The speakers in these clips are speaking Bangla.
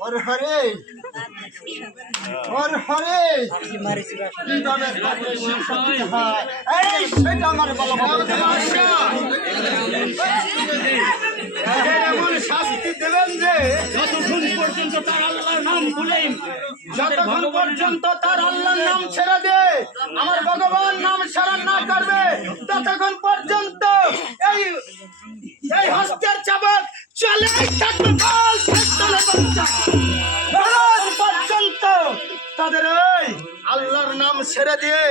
और हरे और हरे শাস্তি দেবেন যে যতক্ষণ পর্যন্ত তার আল্লাহর নাম ভুলে যতক্ষণ পর্যন্ত তার আল্লাহর নাম ছেড়ে দে আমার ভগবান নাম স্মরণ না করবে ততক্ষণ পর্যন্ত এই এই হস্তের চাবক চলে থাকবে পর্যন্ত তাদের ওই আল্লাহর নাম ছেড়ে দিয়ে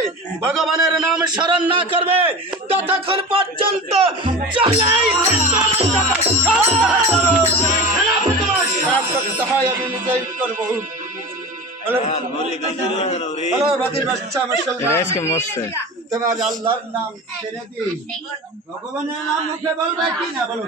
ভগবানের নাম স্মরণ না করবে ততক্ষণ পর্যন্ত চলেই আমি নিজেই করবো। তোমার আল্লাহর নাম ছেড়ে দিই ভগবানের নাম মুখে বলবে কি না বলো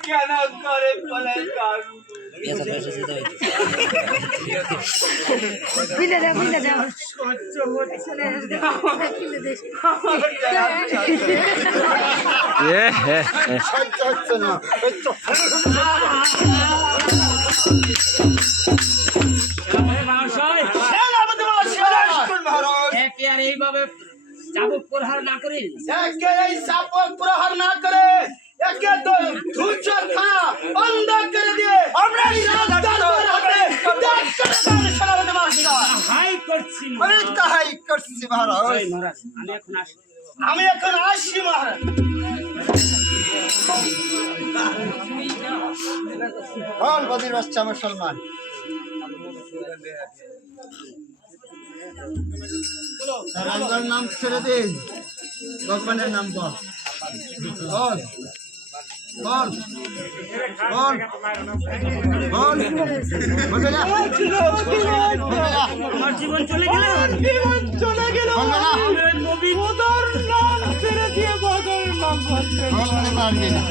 কেন করে বলে এইভাবে চাবুক প্রহার না করে এই চাবুক প্রহার না করে একে তো ধূর্যর খানা বন্ধ করে দিয়ে আমরা হাই করছি তাহাই করছি মহারাজ আমি এখন আসছি মহারাজ বল বদির বাচ্চা মুসলমান তার আল্লাহর নাম ছেড়ে দিন ভগবানের নাম বল বল বল বল বল আমার জীবন চলে গেল জীবন চলে গেল নবী খোদার নাম ছেড়ে দিয়ে ভগবানের নাম বলতে পারবি না